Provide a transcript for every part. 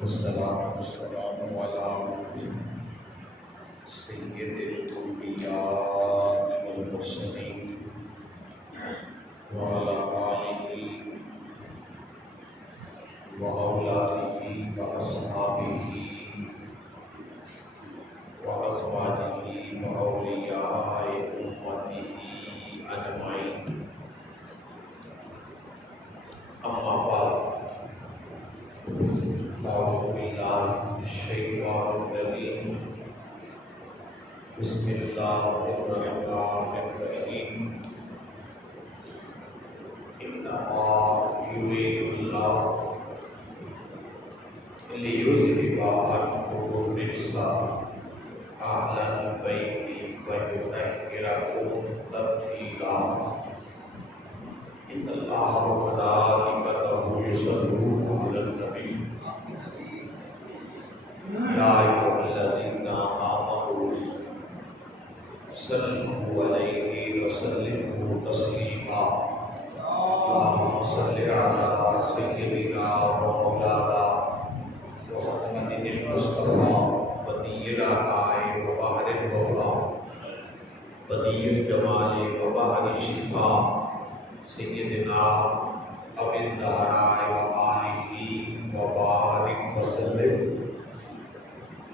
والصلاة والسلام على سيد الأنبياء والمرسلين وعلى آله وأولاده وأصحابه وأزواجه وأولياء أمته أجمعين. أما بعد، أعوذ بالله من الشيطان الرجيم. بسم الله الرحمن الرحيم. إنما يريد الله ليذهب عنكم الرجس أهل البيت ويطهركم تطهيرا. إن الله وملائكته يصلون على النبي يا أيها الذين آمنوا صلوا عليه وسلموا تسليما. اللهم صل على سيدنا ومولانا محمد المصطفى بديع العطاء وبحر الوفاء بديع الجمال وبحر الشفاء سيدنا أبي الزهراء وآله وبارك وسلم.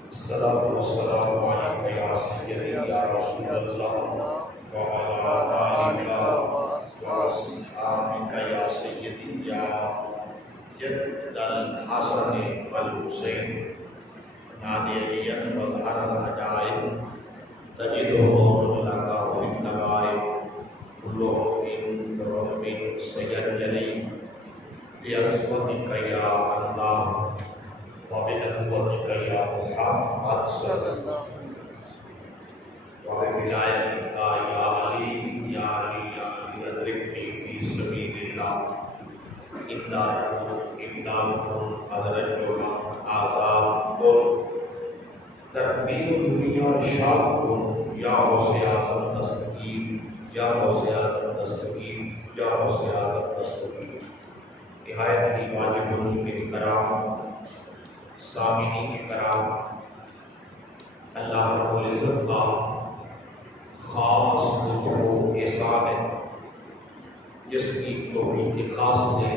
الصلاة والسلام عليك يا سيدي يا رسول الله وعلى آلك وأصحابك يا سيدي يا جد الحسن والحسين. نادي عليا وظهر العجائب تجده لك في النوائب كلهم من رب سيجري بعصمتك يا الله وبنبوتك يا محمد صلى الله عليه وسلم وبولايتك يا علي يا علي يا علي ادركني في سبيل الله. امدادكم ادرجوا آزاد قل تکبیر دنیا شاکم یا غوث اعظم دستگیر یا غوث اعظم دستگیر یا غوث اعظم دستگیر. نہایت ہی واجب احترام سامعین کرام، اللہ رب العزت کا خاص لطف و احسان ہے جس کی توفیق خاص سے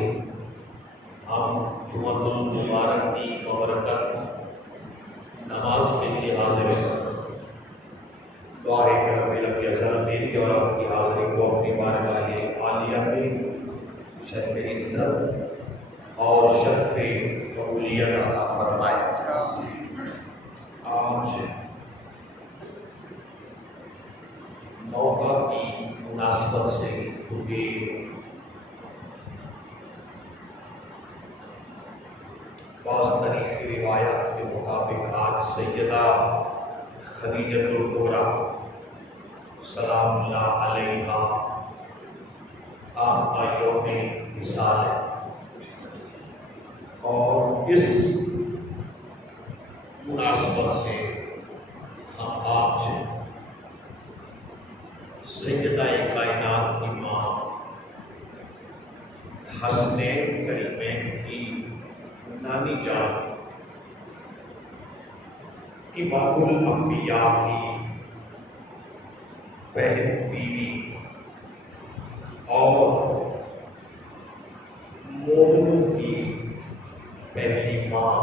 ہم جمعۃ المبارک کی ببرکت نماز کے لیے حاضر ہیں. دعا ہے کہ رب العزت میری اور آپ کی حاضری کو اپنی بارگاہ عالیہ میں شرف عزت اور شرف قبولیت عطا فرمائے. آج موقع کی مناسبت سے کیونکہ بعض تاریخی روایات کے مطابق آج سیدہ خدیجۃ الکبریٰ سلام اللہ علیہا آپ کا یوم وصال ہے، اور اس مناسبت سے ہم آج سیدہ کائنات کی ماں حسنین کریمین کی نانی جان امام الانبیاء کی پہلی بیوی اور مومنوں کی پہلی ماں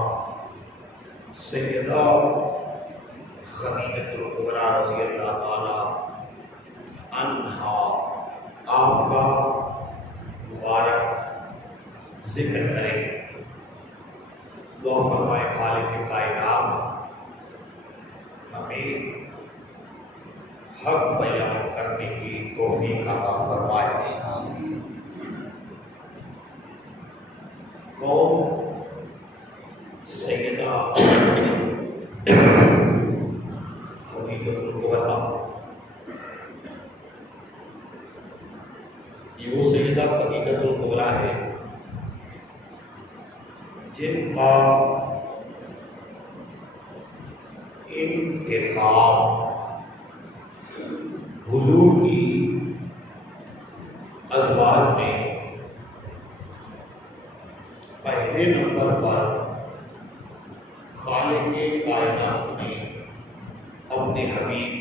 سیدہ خدیجۃ الکبریٰ رضی اللہ تعالی عنہا آپ کا مبارک ذکر کریں. دعا فرمائے خالق کائنات ہمیں حق بیان کرنے کی توفیق عطا فرمائے. کون سیدہ خدیجۃ الکبریٰ؟ یہ وہ سیدہ خدیجۃ الکبریٰ ہے جن کا انتخاب حضور کی ازواج میں پہلے نمبر پر خالق کائنات نے اپنے حبیب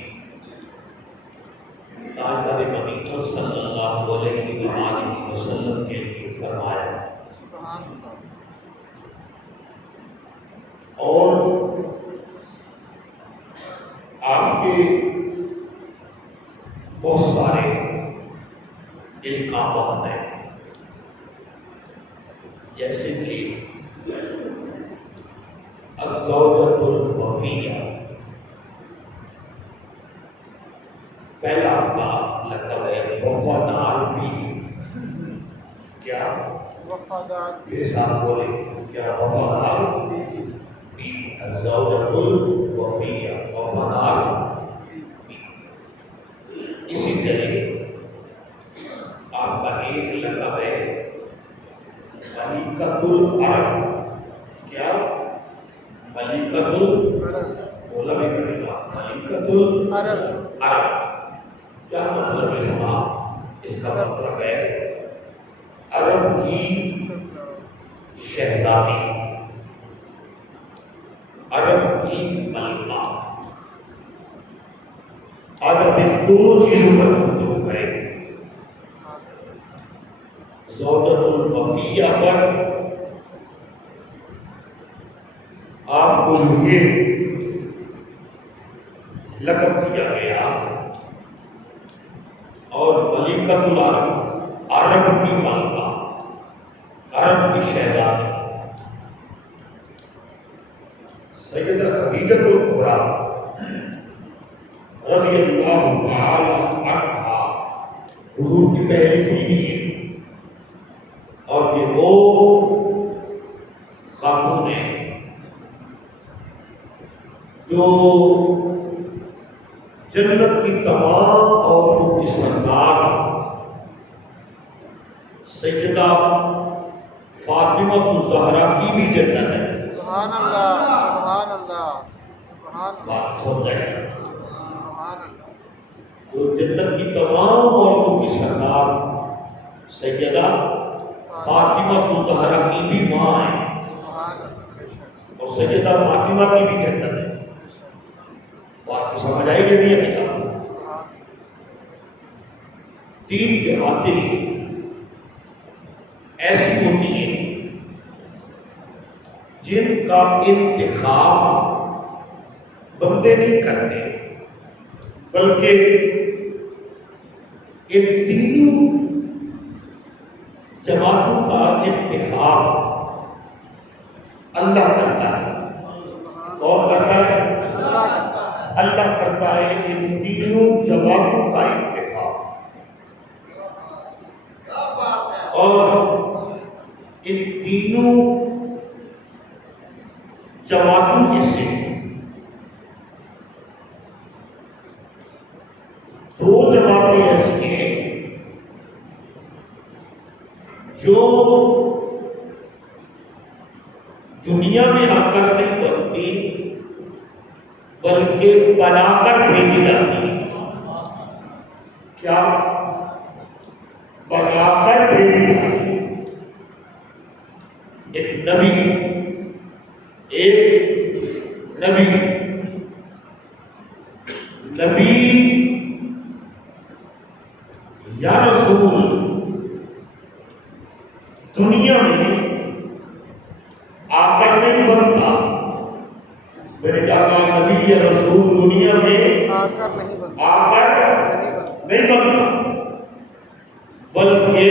تاجدار مدینہ صلی اللہ علیہ وآلہ وسلم کے لیے فرمایا اور آپ کے بہت سارے القابات ہیں، جیسے کہ الزوجۃ الوفیہ، پہلا آپ کا لقب ہے وفادار بیوی۔ کیا وفادار میرے ساتھ بولے، کیا وفادار بیوی، الزوجۃ الوفیہ، وفادار بیوی۔ اسی طرح آپ کا ایک لقب ہے ملکۃ العرب۔ کیا ملکۃ بولا بھی کرے گا، ملکۃ العرب۔ کیا مطلب ہے اس کا مطلب ہے عرب کی شہزادی، عرب کی ملکہ۔ آج اب ان دونوں چیزوں پر گفتگو کریں گے، زوجۃ الوفیہ پر آپ کو یہ لقب دیا گیا، اور ملکۃ العرب، عرب کی ملکہ، عرب کی شہزادی سیدہ خدیجہ الکبریٰ رضی اللہ تعالی عنہا حضور کی پہلی بیوی ہے، اور یہ وہ خاتون ہیں جو جنت کی تمام عورتوں کی سردار سیدہ فاطمہ الزہرا کی بھی جنت ہے۔ سبحان اللہ، سبحان اللہ، سبحان اللہ، بات سمجھ رہے؟ سبحان اللہ۔ جو جنت کی تمام عورتوں کی سردار سیدہ فاطمہ الزہرا کی بھی ماں ہے، سبحان اللہ، بے شک، اور سیدہ فاطمہ کی بھی جنت ہے۔ بات کو سمجھ آئی کہ نہیں آئی گا؟ سبحان تین جماعتیں ایسی ہوتی ہیں جن کا انتخاب بندے نہیں کرتے، بلکہ ان تینوں جماعتوں کا انتخاب اللہ کرتا ہے۔ کون کرتا ہے؟ اللہ کرتا ہے ان تینوں جماعتوں کا انتخاب، اور ان تینوں جماعتوں میں سے دو جماعتیں ایسی ہیں جو دنیا میں آ کر نہیں بنتی، بلکہ بنا کر بھیجی جاتی ہے۔ کیا بنا کر بھیجی جاتی ہے؟ ایک نبی یا رسول دنیا میں آ کر نہیں بنتا، میرے جانا نبی یا رسول دنیا میں آ کر نہیں بنتا، آ کر نہیں بنتا، بلکہ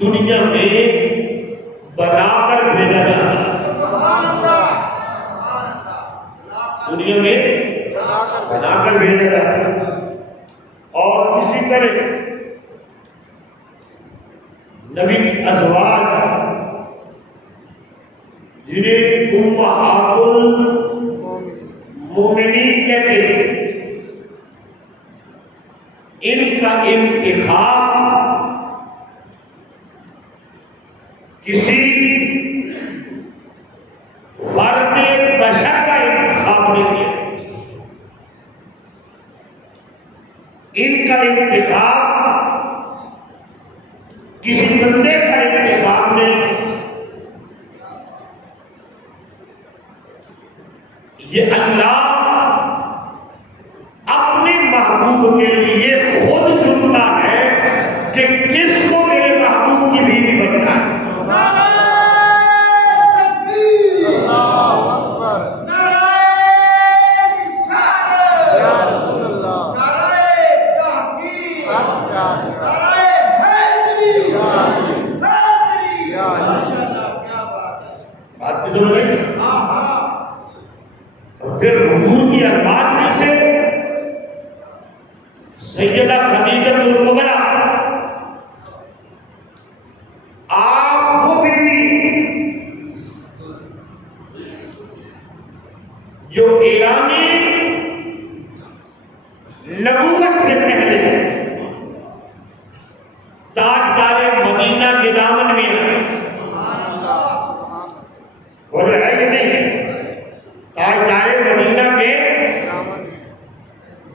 دنیا میں بنا کر بھیجا جاتا ہے۔ سبحان اللہ، دنیا میں بنا کر بھیجا جاتا ہے۔ اور اسی طرح نبی کی ازواج جنہیں امہات المومنین کہتے ہیں، ان کا انتخاب کسی فرد بشر کا انتخاب نہیں ہے، ان کا انتخاب کسی بندے کا انتخاب نہیں ہے، یہ اللہ اپنے محبوب کے لیے خود چنتا ہے کہ کس کو میرے محبوب کی بیوی بننا ہے. اللہ اکبر. یا رسول اللہ. بات کی ضرورت نہیں. اور پھر حضور کی ازواج میں سے سیدہ خدیجہ الکبریٰ آپ وہ بیوی جو اعلان نبوت سے پہلے تاجدار مدینہ کے دامن میں آئی. وہ جو ہے یہ نہیں ہے، تاجدار مدینہ کے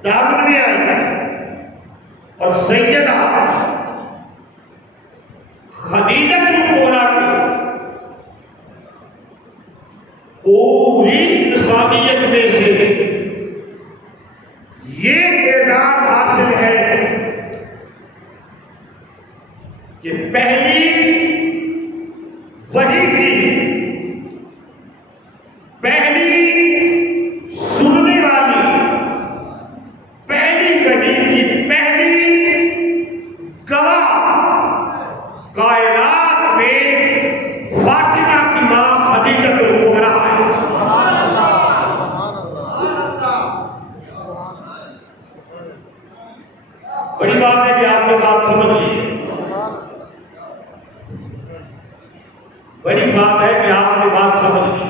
دامن میں آئی اور سیدہ خدیجہ الکبریٰ کو پوری انسانیت میں سے یہ اعزاز حاصل ہے کہ پہلی وحی کی پہلی سننے والی پہلی وحی کی پہلی گواہ کائنات میں فاطمہ کی ماں خدیجہ الکبریٰ ہے. سبحان اللہ. سبحان اللہ. بڑی بات ہے کہ آپ نے بات سمجھ لی. بڑی بات ہے کہ آپ نے بات سمجھ لی.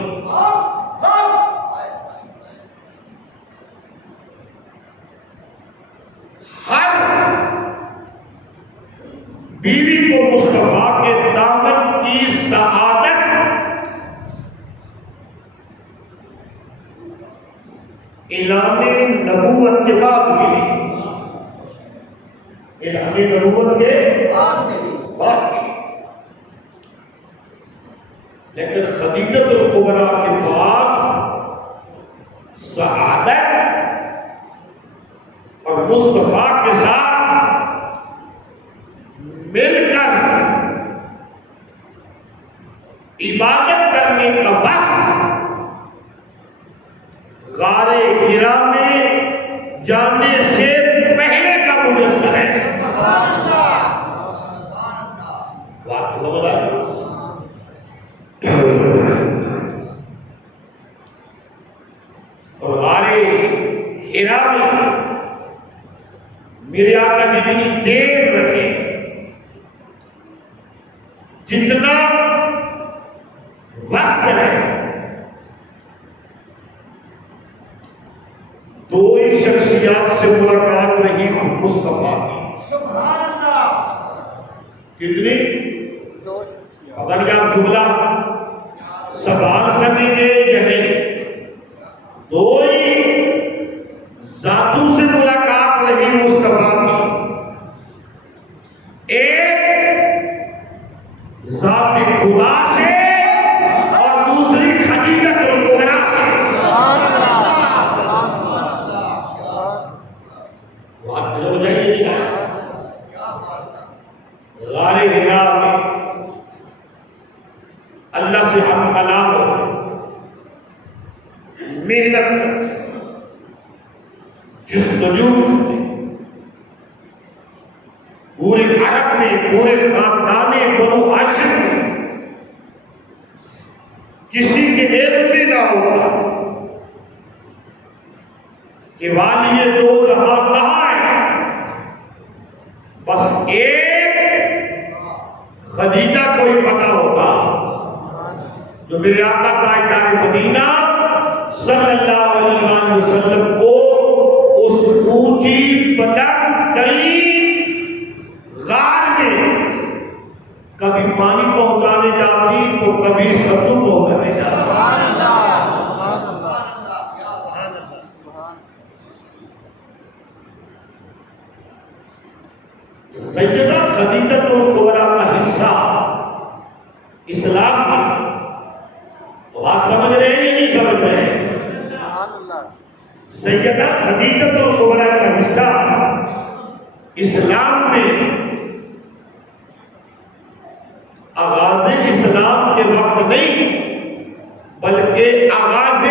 ہر بیوی کو مصطفیٰ کے دامن کی سعادت اعلان نبوت کے بعد ملی. اعلان نبوت کے بعد ملی. لیکن خدیجہ الکبریٰ کے پاس سعادت اور مصطفیٰ کے ساتھ مل کر عبادت کرنے کا وقت غار حرا میں جانے سے پہلے کا مجسر ہے. بات کو سمجھ آئی؟ اور غار حرا میں میرے آقا جتنی دیر رہے، جتنا وقت ہے، دو ہی شخصیات سے ملاقات رہی خود مصطفیٰ کی. سبحان اللہ. کتنی؟ دو شخصیات. اگر یہ آپ جملہ سوال سمجھیں گے یا نہیں، دو ہی ذاتوں سے ملاقات رہی مصطفیٰ کی. ایک ذات خدا سے اور دوسری خدیجہ الکبریٰ سے. سبحان اللہ. سبحان اللہ. بات ہو جائے گی. غار حرا میں اللہ سے ہم کلام ہو، محنت کرتے، جستجو کرتے. پورے عرب میں، پورے خاندان بنو ہاشم میں کسی کے علم میں نہ ہوتا کہ والی دو جہاں کہاں ہے. بس ایک خدیجہ کو ہی پتا ہوتا جو میرے آقا تاجدار مدینہ صلی اللہ علیہ وسلم کو اس اونچی بلند ترین غار میں کبھی پانی پہنچانے جاتی تو کبھی ستو پہنچانے جاتی. سبحان اللہ. سبحان اللہ. سبحان اللہ. سبحان. سیدہ خدیجہ الکبریٰ کا حصہ اسلام میں. تو آپ سمجھ رہے ہیں یا نہیں سمجھ رہے ہیں؟ سبحان سیدہ خدیجہ الکبریٰ کا حصہ اسلام میں آغاز اسلام کے وقت نہیں بلکہ آغاز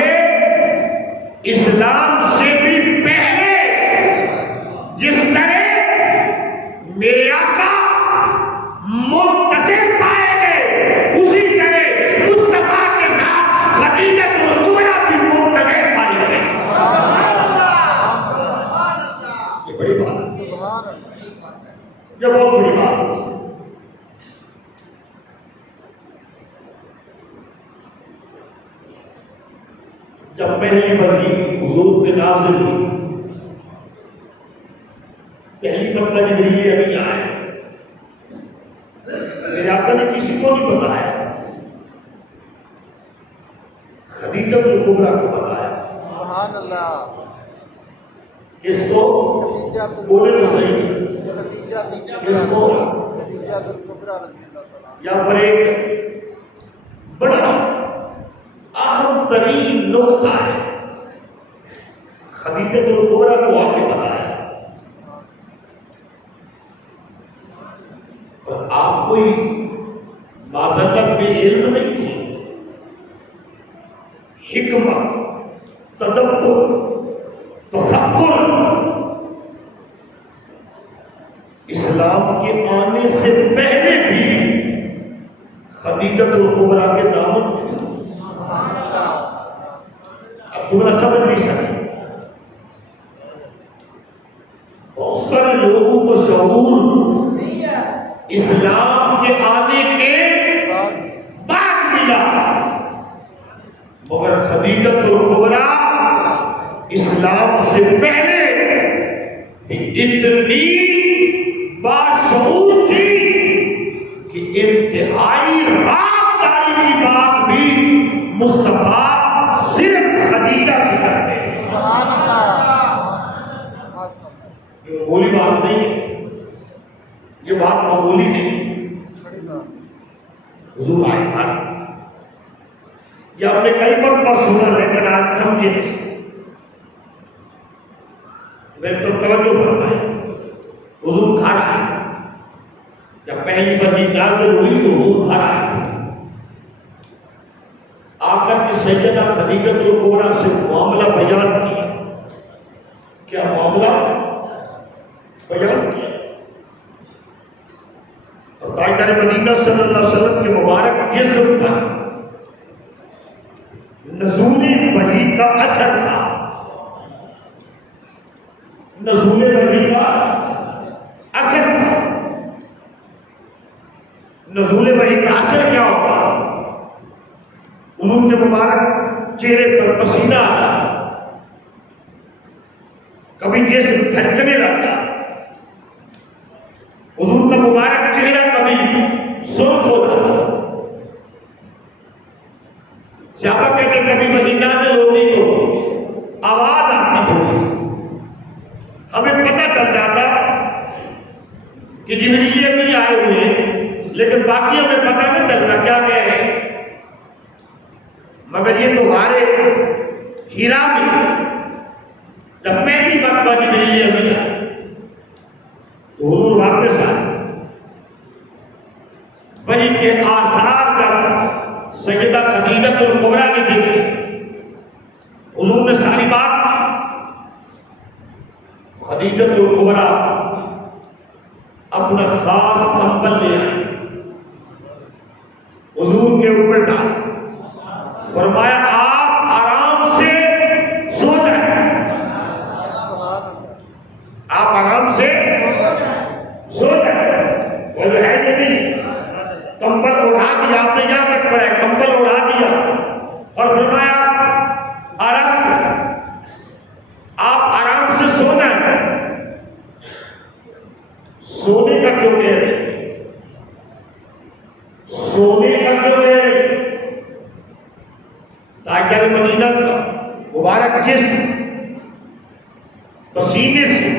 اسلام سے بھی پہلے جس طرح میرے آقا منتظر پائے گئے اسی طرح مصطفیٰ کے ساتھ خدیجہ الکبریٰ بھی منتظر پائی گئی۔ یہ بڑی بات ہے، یہ بہت بڑی بات ہے۔ جب پہلی وحی حضور پہ نازل ہوئی، پہلی مرتبہ جبریل امین آئے، میرے آقا نے کسی کو نہیں بتایا، خدیجہ الکبریٰ کو بتایا۔ سبحان اللہ۔ کس کو؟ بولے تو صحیح، کس کو؟ خدیجہ الکبریٰ رضی اللہ تعالیٰ۔ یہاں پر ایک بڑا اہم ترین نقطہ ہے، خدیجہ الکبریٰ کو آ کے بتایا۔ اور آپ کوئی معذرت بے علم نہیں تھی، حکمت، تدبر، تفکر اسلام کے آنے سے پہلے بھی خدیجہ الکبریٰ کے دامن میں تھا۔ اب تمہیں سمجھ نہیں سکتے، بہت سارے لوگوں کو شعور اسلام کے آنے کے بعد ملا، مگر خدیجہ الکبریٰ اسلام سے پہلے اتنی باشعور تھی کہ انتہائی رازداری کی بات بھی مصطفیٰ صرف خدیجہ کی کرتے ہیں۔ سبحان اللہ۔ یہ معمولی بات نہیں ہے، یہ بات معمولی نہیں۔ حضور آئے بات یہ آپ نے کئی مرتبہ سنا لیکن آج سمجھے نہیں، میں تو توجہ فرمائے۔ حضور گھر آئے، جب پہلی وحی نازل ہوئی تو حضور گھر آئے، آ کر کے سیدہ خدیجہ الکبریٰ سے معاملہ بیان کیا۔ کیا معاملہ بیان کیا؟ اور تاجدار مدینہ صلی اللہ علیہ وسلم کے مبارک جسم پر نزول وحی کا اثر تھا۔ نزول وحی کا اثر تھا۔ نزول وحی کا اثر کیا ہوگا؟ حضور کے مبارک چہرے پر پسینہ آتا، کبھی جسم دھڑکنے لگتا، حضور کا مبارک چہرہ کبھی سرخ ہوتا، صحابہ کہتے کبھی وحی نازل ہوتی تو آواز آتی تھوڑی سی، ہمیں پتہ چل جاتا کہ جبریل امین آئے ہوئے ہیں، لیکن باقی ہمیں پتہ نہیں چلتا کیا کہہ رہے ہیں۔ مگر یہ تو غارِ حرا میں جب پہلی مرتبہ جبریل امین آئے تو حضور واپس آئے، وحی کے آثار جب سیدہ خدیجہ الکبریٰ نے دیکھے، حضور نے ساری بات خدیجہ الکبریٰ اپنا خاص کمبل لے آئے، حضور کے اوپر ڈال، فرمایا آپ آرام سے سو جائیں، آپ آرام سے سو جائیں۔ وہ ہے یہ نہیں، کمبل اڑا دیا، آپ نے یہاں تک پڑھا ہے، کمبل اڑا دیا اور فرمایا آرام کریں، آپ آرام سے سو جائیں۔ سونے کا کیوں کہہ رہے؟ سونے کا کیوں کہہ رہے؟ تاجدار مدینہ کا مبارک جسم پسینے سے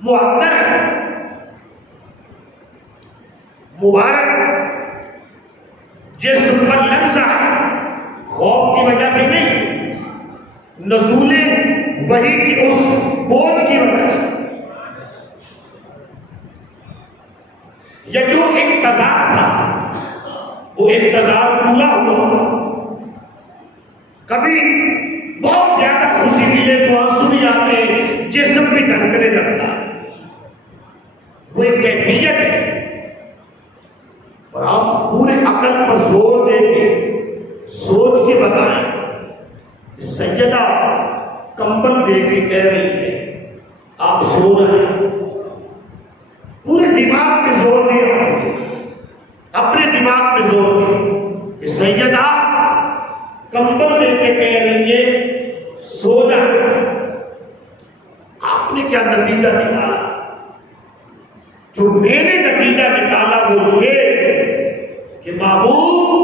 معطر ہے، مبارک جسم پر لرزہ ہے، خوف کی وجہ سے نہیں، نزول وحی کی اس بوجھ کی وجہ سے یہ جو انتظار تھا وہ انتظار پورا ہوا. کبھی بہت زیادہ خوشی ملے تو آنسو بھی آتے ہیں, جسم بھی دھڑکنے لگتا ہے, وہ ایک کیفیت ہے. اور آپ پورے عقل پر زور دے کے سوچ کے بتائیں. سیدہ کمبل دے کے کہہ رہی ہے آپ سو رہے ہیں, پورے دماغ پہ زور دیا, اپنے دماغ پہ زور دیا. یہ سیدہ کمبل دے کے کہہ رہی ہے سو جا. آپ نے کیا نتیجہ نکالا؟ جو میں نے نتیجہ نکالا وہ یہ کہ محبوب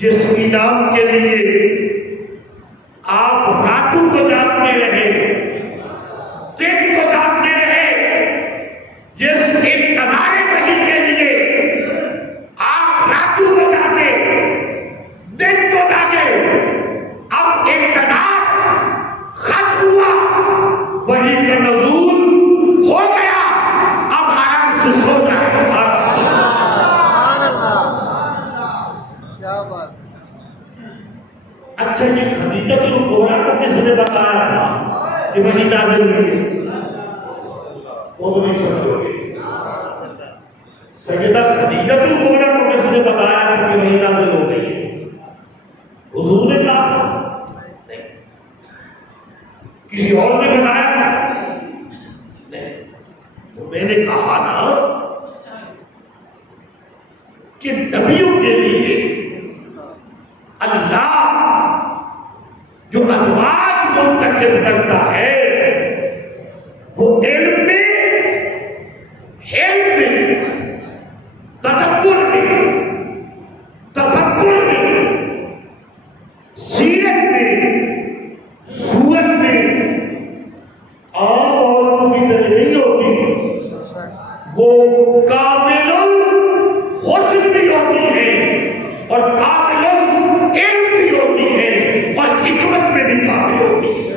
جس انعام کے لیے آپ راتوں کو جاگتے رہے, دن کو جاگتے رہے, جس انتظار وحی کے لیے آپ راتوں کو جاگے, دن کو جاگے, اب انتظار ختم ہوا, وحی کا نزول ہو گیا, اب آرام سے سو جائے. اچھا یہ خدیجہ الکبریٰ کو کس نے بتایا تھا کہ وحی نازل ہوئی ہے؟ وہ نہیں سمجھو گے. سیدہ خدیجہ الکبریٰ کو کس نے بتایا تھا کہ وحی نازل ہو گئی ہے؟ حضور نے کہا تھا؟ نہیں. کسی اور نے بتایا تھا؟ نہیں. تو میں نے کہا نا کہ نبیوں کے لیے اللہ جو ازواج منتخب کرتا ہے وہ علم میں, حلم میں, تدبر میں, تفکر میں, سیرت میں, صورت میں عام عورتوں کی طرح نہیں ہوتی. وہ کامل الحسن بھی ہوتی ہے اور کامل علم بھی ہوتی ہے اور حکمت میں بھی کامل ہوتی ہے.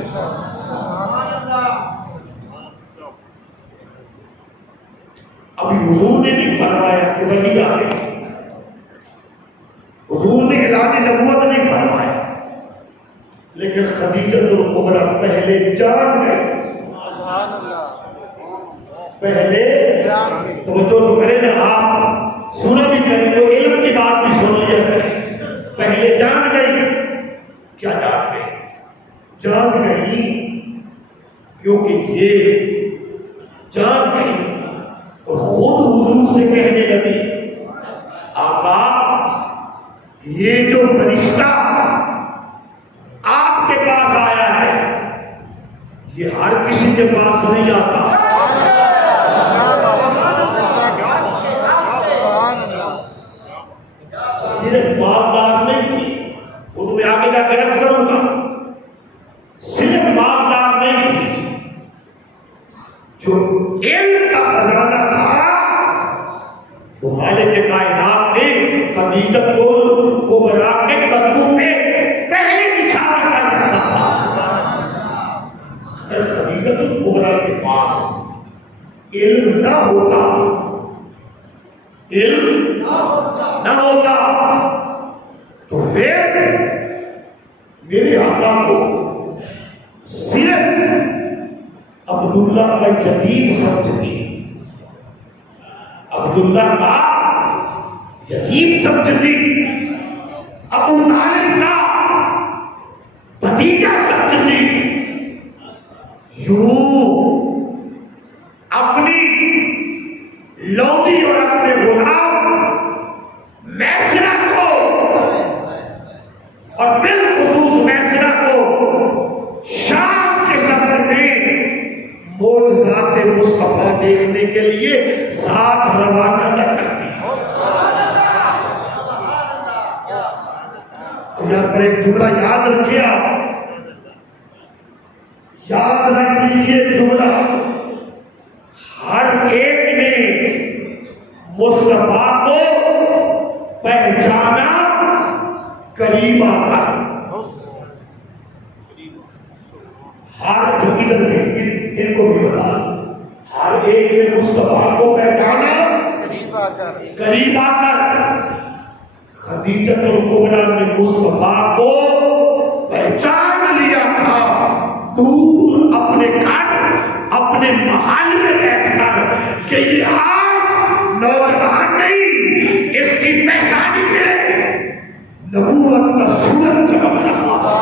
ابھی حضور نے نہیں فرمایا کہ وحی آ گئی, حضور نے اعلان نبوت نہیں فرمایا, لیکن خدیجہ الکبریٰ پہلے جان گئے. پہلے توجہ تو کرے نا, آپ سنا بھی کریں تو علم کی بات بھی سن لیا کریں. پہلے جان گئی. کیا جان گئی؟ جان گئی کیونکہ یہ جان گئی اور خود حضور سے کہنے لگی آقا یہ جو فرشتہ آپ کے پاس آیا ہے یہ ہر کسی کے پاس نہیں آتا. صرف مالدار نہیں تھی, وہ تو میں آگے جا کے عرض کروں گا, صرف مالدار نہیں تھی, جو علم کا خزانہ تھا وہ خالق کائنات نے خدیجہ الکبریٰ کے قدموں پہ پہلے بچھاوا کر رکھا تھا. اگر خدیجہ الکبریٰ کے پاس علم نہ ہوتا, علم نہ ہوتا تو پھر میرے آقا کو صرف عبداللہ کا یتیم سمجھتی, عبداللہ کا یتیم سمجھتی, ابو طالب کا بھتیجا سمجھتی. یوں اپنی لوڈی اور اپنے غلام میسرہ کو اور بالخصوص میسرہ کو شام کے سفر میں معجزات مصطفیٰ دیکھنے کے لیے ساتھ روانہ نہ کرتی. یہاں پر ایک جملہ یاد رکھیے, آپ یاد رکھ لیجیے جملہ, ہر ایک نے مصطفیٰ کو پہچانا قریب آ کر. ہر ادھر ان کو بھی بتا ہر ایک نے مصطفیٰ کو پہچانا قریب آ کر خدیجہ الکبریٰ نے مصطفیٰ کو پہچان لیا تھا دور اپنے گھر اپنے محل میں بیٹھ کر کہ یہ آپ نوجوان نہیں اس کی پیشانی میں نبوت کا سورج چمک رہا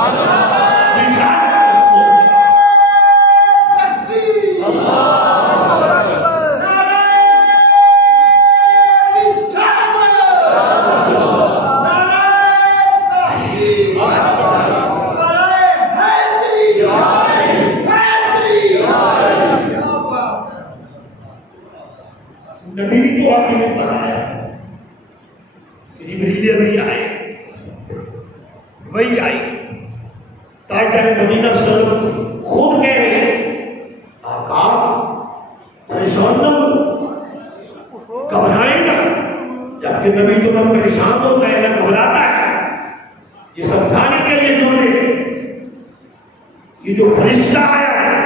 رسالت کا سورج نبی تو آپ نے بنایا جبریل امین آئے وہی آئی تاجدار مدینہ صلی خود کہہ رہے آقا پریشان نہ ہو گھبرائے نہ جبکہ نبی تو نہ پریشان ہوتا ہے نہ گھبراتا ہے یہ سمجھانے کے لیے جو نے یہ جو فرشتہ آیا ہے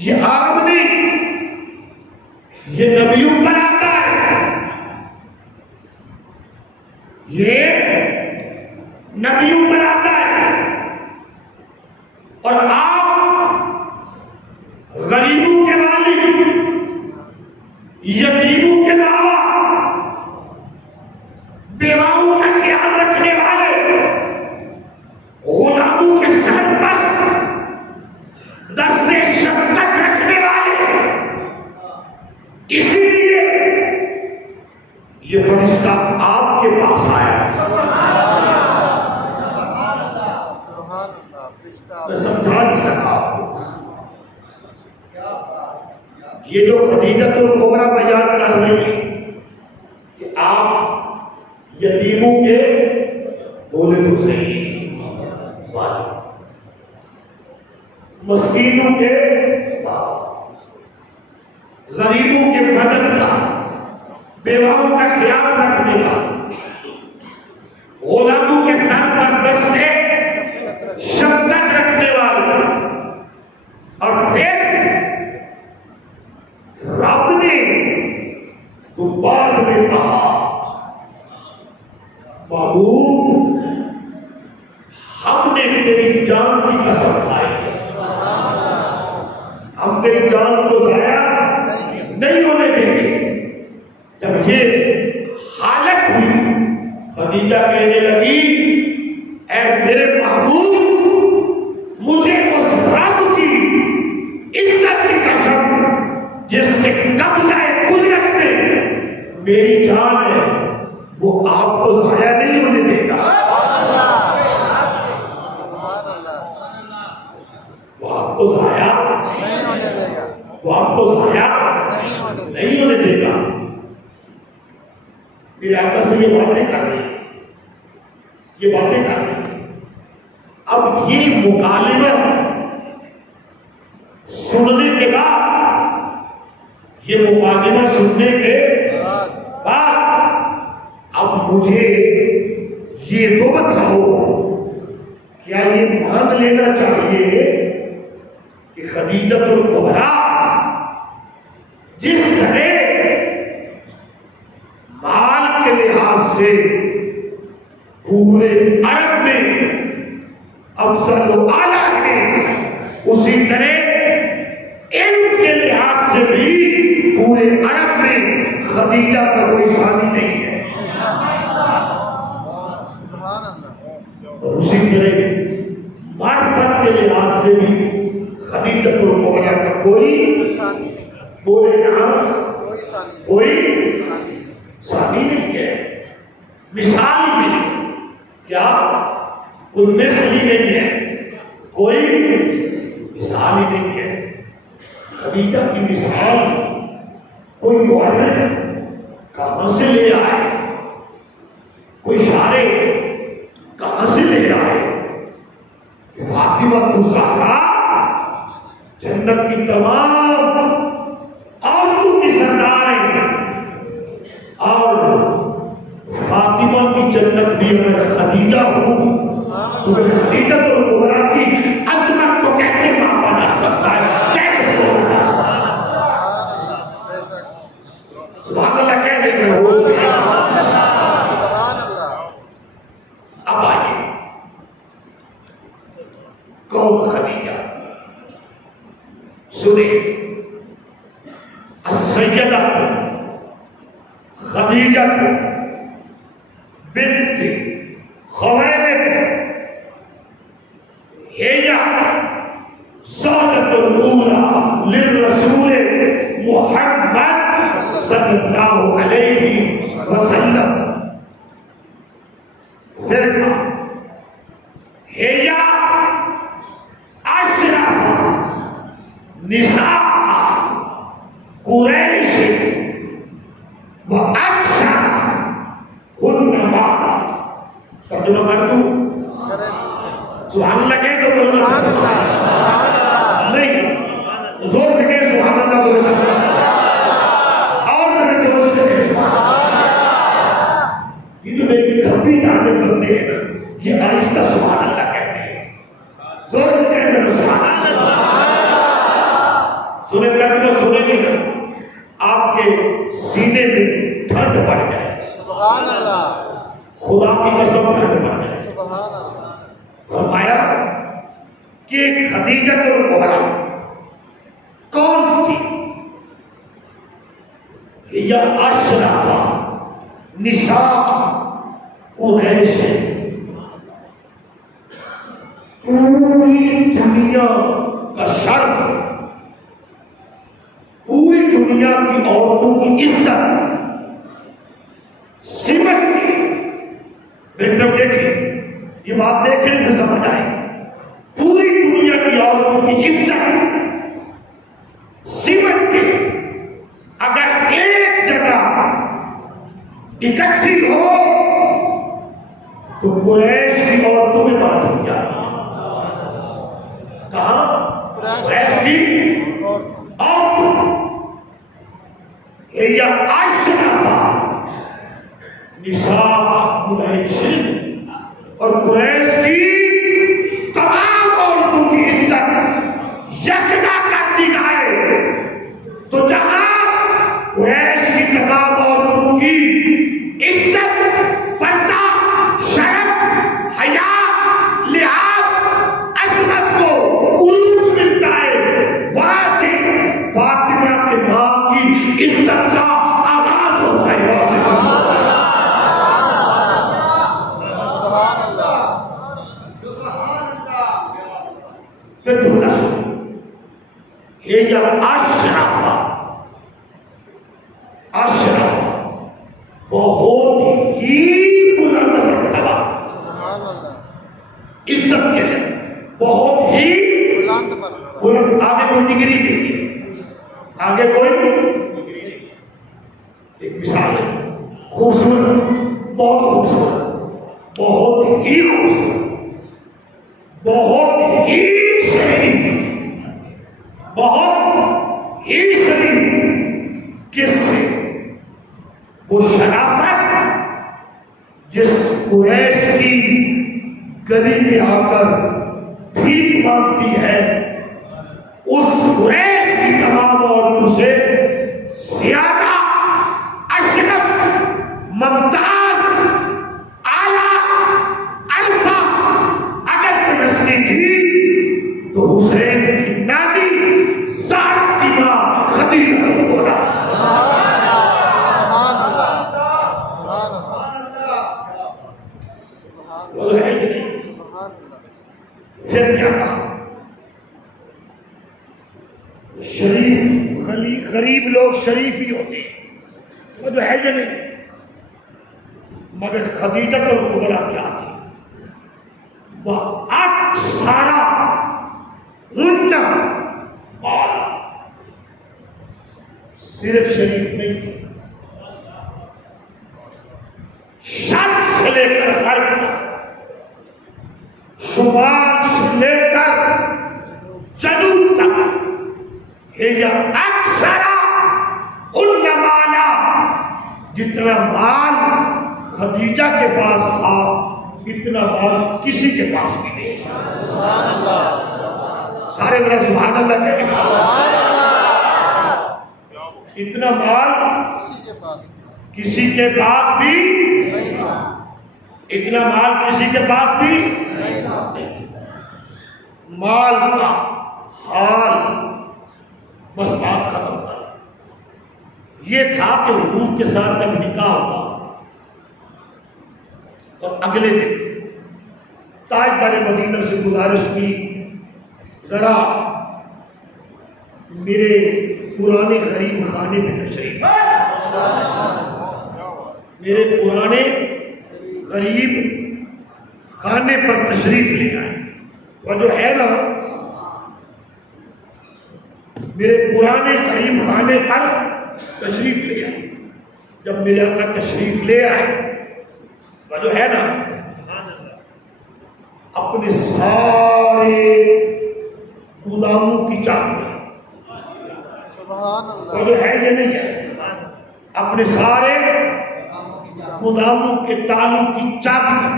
یہ عام نہیں یہ نبیوں پر آتا ہے یہ نبیوں پر آتا ہے اور آپ غریبوں کے والی یتیموں کے علاوہ بیواؤں کا خیال رکھنے والے غلاموں کے سر پر دست شفقت رکھنے والے اسی لیے یہ فرشتہ آپ کے پاس آیا میں سمجھا نہیں سکا یہ جو خدیجہ الکبریٰ بیان کر رہی ہے کہ آپ یتیموں کے بولے تو صحیح مسکینوں کے غریبوں کے مدد کا بیواؤں کا خیال رکھنے کا غلاموں کے سر پر دست شفقت رکھنے والا اور پھر رب نے تو بعد میں کہا محبوب ہم نے تیری جان کی قسم کھائی ہم تیری جان کو ضائع نہیں ہونے دیں گے جب یہ حالت ہوئی خدیجہ کہنے لگی اے میرے محبوب مجھے اس رب کی عزت کی قسم جس کے قبضہ قدرت میں میری جان ہے وہ آپ کو ضائع نہیں ہونے دے گا وہ آپ کو ضائع نہیں ہونے دے گا وہ آپ کو ضائع نہیں ہونے دے گا میرے آقا سے یہ باتیں کر رہے ہیں یہ باتیں کر رہے ہیں اب یہ مکالمہ سننے کے بعد یہ مکالمہ سننے کے بعد اب مجھے یہ تو بتاؤ کیا یہ مان لینا چاہیے کہ خدیجہ الکبریٰ جس طرح مال کے لحاظ سے پورے عرب میں افضل و اعلیٰ ہے اسی طرح علم کے لحاظ سے بھی پورے عرب میں خدیجہ کا کوئی ثانی نہیں ہے اور اسی طرح معرفت کے لحاظ سے بھی خدیجہ الکبریٰ کا کوئی بولے نا کوئی ثانی نہیں ہے مثال ہی نہیں کیا کوئی مثل ہی نہیں ہے کوئی مثال ہی نہیں ہے خدیجہ کی مثال کوئی مورخ کہاں سے لے آئے کوئی شارع کہاں سے لے آئے فاطمہ الزہرا جنت کی تمام عورتوں کی سردار ہے اور فاطمہ کی جنت بھی اگر خدیجہ ہوں تو خدیجہ الکبریٰ کی عظمت کو کیسے سبحان اللہ کہہ دیں گے ہو گیا۔ سبحان اللہ۔ اب آئیے کون خدیجہ؟ سنیں، السیدہ خدیجہ بنت خویلد ہی زوجۃ الاولی للرسول محمد صلی اللہ علیہ وسلم۔ پھر کہا ہی اشرف نساء قریش و اکثر ہن مالا۔ ترجمہ کر دوں؟ سبحان اللہ کہہ دو سبحان اللہ۔ سبحان اللہ۔ نہیں، زور سے کہے سبحان اللہ بولے اور میرے دوست سے کہے سبحان اللہ۔ یہ جو میری کھپی جانے بندے ہیں نا، یہ آہستہ سبحان اللہ کہتے ہیں، زور سے کہے سبحان اللہ۔ سنیں ترجمہ سنیں گے نا، آپ کے سینے میں ٹھنڈ پڑ جائے، سبحان اللہ۔ خدا کی قسم ٹھنڈ پڑ جائے۔ سبحان اللہ۔ فرمایا کہ خدیجہ الکبریٰ کون تھی؟ یا اشرف نساء قریش، پوری دنیا کا شرف، پوری دنیا کی عورتوں کی عزت سمٹ کے، بہتر دیکھیں یہ بات دیکھنے سے سمجھ آئے، پوری دنیا کی عورتوں کی عزت سمٹ کے اگر ایک جگہ اکٹھی ہو تو قریش کی عورتوں میں بات ہو جاتی ہے۔ کہاں؟ قریش کی عورتوں۔ یا اشرف نساء قریش، اور قریش کی تمام عورتوں کی عزت یکجا کر دی جائے تو جہاں قریش کی تمام عورتوں کی عزت، پردہ، شرف، حیا، لحاظ، عظمت کو عروج ملتا ہے، وہاں سے فاطمہ کے ماں کی عزت کا آغاز ہوتا ہے۔ وہاں سے پھر جملہ سنو، ہی اشرف، اشرف بہت ہی بلند مرتبہ، سبحان اللہ۔ عزت کے لیے بہت ہی بلند مرتبہ۔ بلند۔ آگے کوئی ڈگری نہیں ہے، آگے کوئی ایک مثال ہے، خوبصورت، بہت خوبصورت، بہت ہی خوبصورت، بہت ہی شریف، بہت ہی شریف۔ کس سے؟ وہ شرافت جس قریش کی گلی میں آ کر بھیک مانگتی ہے، اس قریش کی تمام عورتوں سے زیادہ اشرف، ممتاز، اعلیٰ، الفا اگر کوئی ہستی تھی تو حسین کی نانی زہرا کی ماں خدیجہ الکبریٰ۔ سبحان اللہ۔ سبحان اللہ۔ وہ ہے کہ نہیں؟ سبحان اللہ۔ پھر کیا کہا؟ شریف، غریب لوگ شریف ہی ہوتے ہیں، وہ تو ہے کہ نہیں؟ مگر خدیجہ الکبریٰ کیا تھی؟ وہ اکثر ہن مالا، صرف شریف نہیں تھی، شرق سے لے کر غرب تک، شمال سے لے کر جنوب تک، یہ اکثر ہن مالا، جتنا مال خدیجہ کے پاس تھا اتنا مال کسی کے پاس بھی نہیں۔ سبحان اللہ۔ سارے ذرا سبحان اللہ کہیں۔ اتنا مال کسی کے پاس کسی کے پاس بھی نہیں تھا اتنا مال کسی کے پاس بھی نہیں تھا مال کا حال بس بات ختم کر یہ تھا کہ حضور کے ساتھ جب نکاح ہوا اور اگلے دن تاجدار مدینہ سے گزارش کی ذرا میرے پرانے غریب خانے پہ تشریف میرے پرانے غریب خانے پر تشریف لے آئے وہ جو ہے نا میرے پرانے غریب خانے پر تشریف لے آئے جب میرے آقا تشریف لے آئے وہ جو ہے نا اپنے سارے گوداموں کی چابی سبحان اللہ وہ جو ہے یہ نہیں ہے اپنے سارے گوداموں کے تالوں کی چابی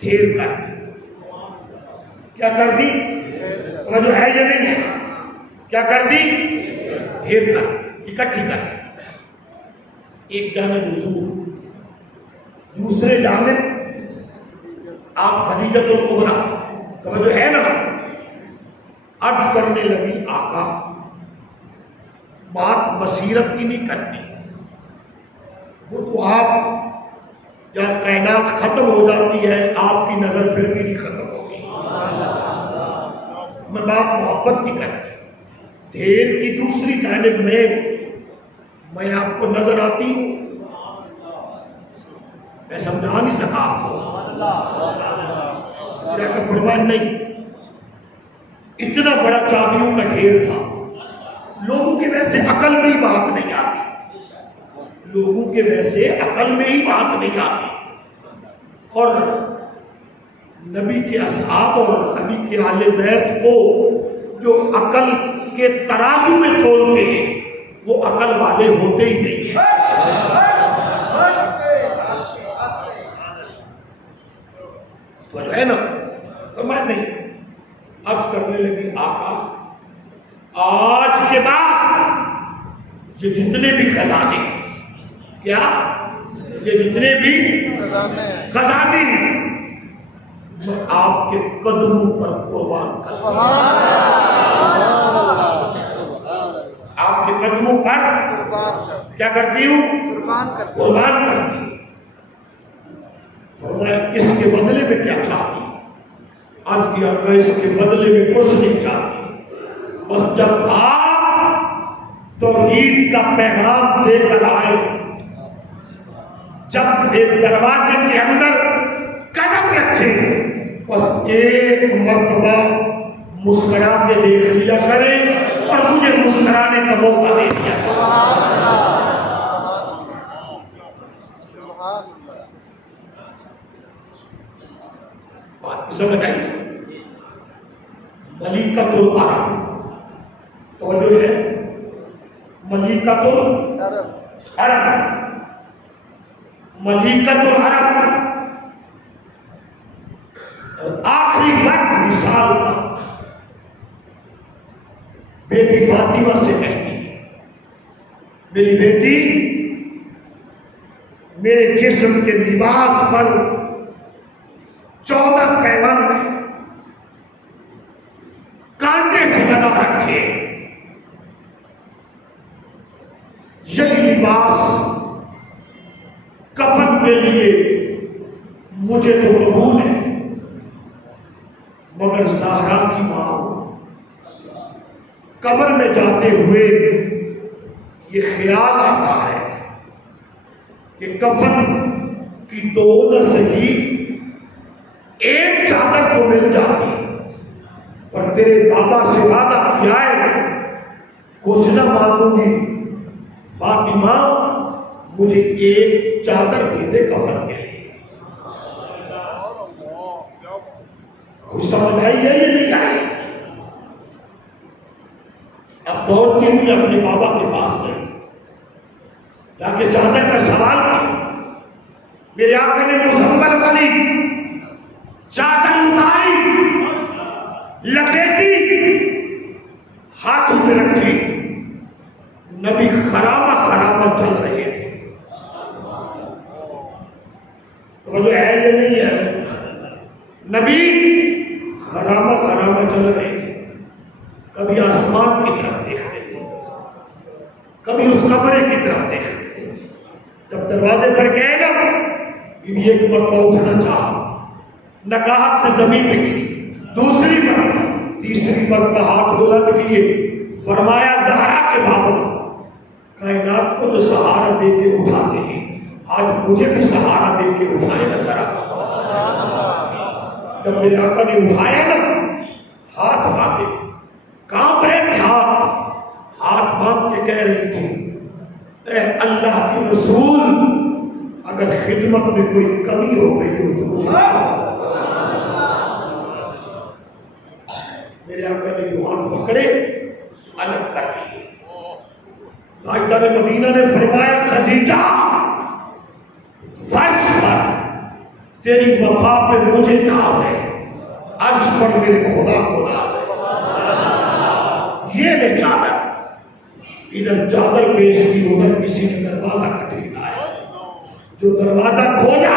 ڈھیر کر کیا کر دی وہ جو ہے یہ نہیں ہے کیا کر دی ڈھیر کر اکٹھی کر ایک جانب حضور دوسرے جانب آپ خدیجۃ الکبریٰ تو جو ہے نا عرض کرنے لگی آقا بات بصیرت کی نہیں کرتی وہ تو آپ یا کائنات ختم ہو جاتی ہے آپ کی نظر پھر بھی نہیں ختم ہوگی میں بات محبت کی کرتی دیر کی دوسری جانب میں آپ کو نظر آتی ہوں میں سمجھا نہیں سکا آپ کو فرمان نہیں اتنا بڑا چابیوں کا ڈھیر تھا لوگوں کے ویسے عقل میں ہی بات نہیں آتی لوگوں کے ویسے عقل میں ہی بات نہیں آتی اور نبی کے اصحاب اور نبی کے اہل بیت کو جو عقل کے ترازو میں تولتے ہیں وہ عقل والے ہوتے ہی نہیں ہیں تو جو ہے نا فرمایا نہیں عرض کرنے لگی آقا آج کے بعد یہ جتنے بھی خزانے کیا یہ جتنے بھی خزانے میں آپ کے قدموں پر قربان کرتا ہوں آپ کے قدموں پر کیا کرتی ہوں قربان کرتی ہوں فرمایا اس کے بدلے میں کیا چاہتی آج کیا کہ اس کے بدلے میں کچھ نہیں چاہتی بس جب آپ توحید کا پیغام دے کر آئے جب ایک دروازے کے اندر قدم رکھے بس ایک مرتبہ مسکرا کے دیکھ لیا کرے اور مجھے مسکرانے کا موقع دے دیا بات سمجھ آئی ملیکۃ العرب توجہ ہے ملیکۃ العرب ملیکۃ العرب آخری وقت مثال کا بیٹی فاطمہ سے کہتی ہے میری بیٹی میرے جسم کے لباس پر 14 پیوند کانٹے سے لگا رکھے یہی لباس کفن کے لیے مجھے تو قبول ہے مگر زہرا کی ماں قبر میں جاتے ہوئے یہ خیال آتا ہے کہ کفن کی تو نہ صحیح ایک چادر تو مل جاتی پر تیرے بابا سے وعدہ کیا ہے کچھ نہ مانگوں گی فاطمہ مجھے ایک چادر دے دے کفن کے لیے کچھ سمجھ آئی ہے یہ نہیں آئی اب دوڑتی ہوئی اپنے بابا کے پاس گئی جا کے چادر کا سوال کیا میرے آقا نے مزمل والی چادر اتاری لپیٹی ہاتھوں میں رکھی نبی خرامہ چل رہے تھے. تو جو ہے یہ نہیں ہے, نبی خرامہ چل رہے تھے. کبھی آسمان کی طرف دیکھتے تھے, کبھی اس کمرے کی طرف دیکھتے تھے. جب دروازے پر گئے نا, یہ ایک مرتبہ اٹھنا چاہا, نکاحت سے زمین پہ گری, دوسری مرتبہ, تیسری مرتبہ ہاتھ بلند کیے, فرمایا زہرا کے بابا, کائنات کو تو سہارا دے کے اٹھاتے ہیں, آج مجھے بھی سہارا دے کے اٹھائے نہ ذرا. جب میرے آقا نے اٹھایا نا, ہاتھ باندھے, کانپ رہے تھے ہاتھ باندھ کے کہہ رہی تھی, اے اللہ کے رسول, اگر خدمت میں کوئی کمی ہو گئی ہو تو مجھے میرے آقا نے جو ہاتھ پکڑے الگ کر دیے. تاجدار مدینہ نے فرمایا خدیجہ, فرش پر تیری وفا پہ مجھے ناز ہے, عرش پر میرے خدا کو ناز ہے. یہ لے چادر. ادھر چادر پیش کی, ادھر کسی نے دروازہ کھٹکھٹایا. جو دروازہ کھولا,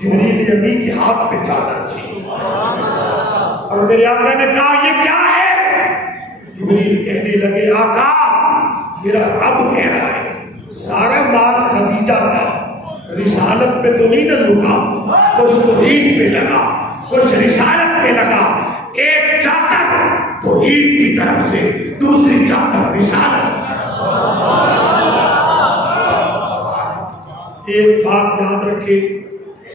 جبریل امی کے ہاتھ پہ چادر تھی, اور میرے آقا نے کہا یہ کیا ہے؟ جبریل کہنے لگے آقا میرا رب کہہ رہا ہے سارا مال خدیجہ کا رسالت پہ تو نہیں نہ لکا, کچھ توحید پہ لگا, کچھ رسالت پہ لگا. ایک چادر توحید کی طرف سے, دوسری چادر رسالت. ایک بات یاد رکھے,